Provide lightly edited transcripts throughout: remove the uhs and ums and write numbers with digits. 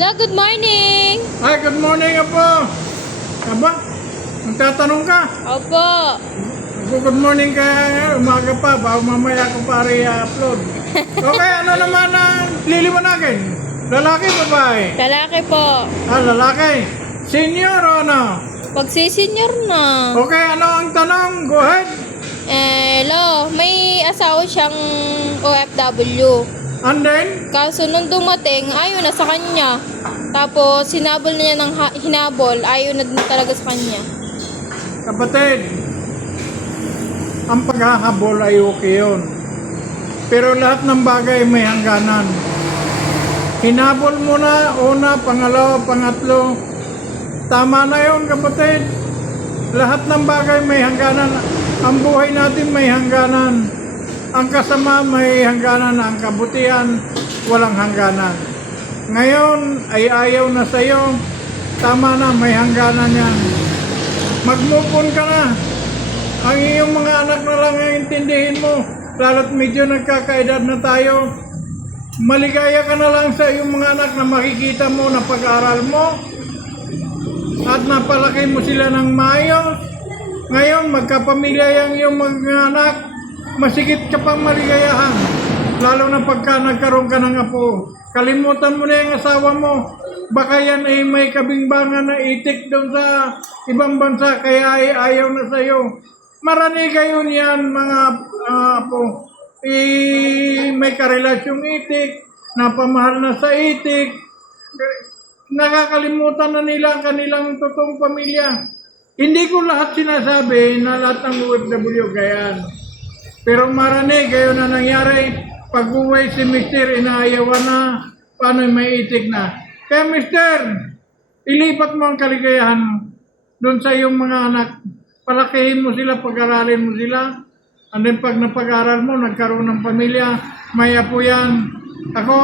Hello, good morning! Ay, good morning, Apo. Aba, magtatanong ka. Opo. Good morning ka, umaga pa, bago mamaya ko pare i-upload. Okay, ano naman ang liliwanagin? Lalaki, babae? Kalaki po. Lalaki. Senior o ano? Pagsisenyor na. Okay, ano ang tanong? Go ahead. Hello, may asawa siyang OFW. And then? Kaso nung dumating, ayaw na sa kanya. Tapos, sinabol niya ng hinabol, ayaw na din talaga sa kanya. Kapatid, ang paghahabol ay okay yun. Pero lahat ng bagay may hangganan. Hinabol mo na, una, pangalawa, pangatlo. Tama na yun, kapatid. Lahat ng bagay may hangganan. Ang buhay natin may hangganan. Ang kasama may hangganan. Ang kabutihan, walang hangganan. Ngayon ay ayaw na sa'yo. Tama na, may hangganan yan. Mag-move on ka na. Ang iyong mga anak na lang ang intindihin mo. Lalo't medyo nagkakaedad na tayo. Maligaya ka na lang sa iyong mga anak na makikita mo na pag-aaral mo. At napalaki mo sila ng maayos. Ngayon, magkapamilya yung iyong mga anak. Masigit ka pang maligayahan. Lalo na pagka nagkaroon ka ng apo. Kalimutan mo na yung asawa mo. Baka yan ay may kabingbangan na itik doon sa ibang bansa. Kaya ay ayaw na sa'yo. Marami kayo niyan mga apo. May karelasyong itik. Napamahal na sa itik. Nakakalimutan na nila ang kanilang totoong pamilya. Hindi ko lahat sinasabi na lahat ng OFW gayan. Pero marami gayon na nangyari. Pag-uwi si Mr. inaayawan na. Paano may itik na. Kaya Mr. ilipat mo ang kaligayahan mo doon sa iyong mga anak. Palakihin mo sila, pag-aralin mo sila. And then pag napag-aral mo, nagkaroon ng pamilya, may apo yan. Ako,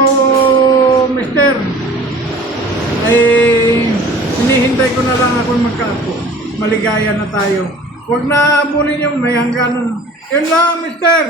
Mr. ay hinihintay ko na lang ako magkaapo. Maligaya na tayo. Huwag na abulin yung may hangganan. Yun lang, Mr.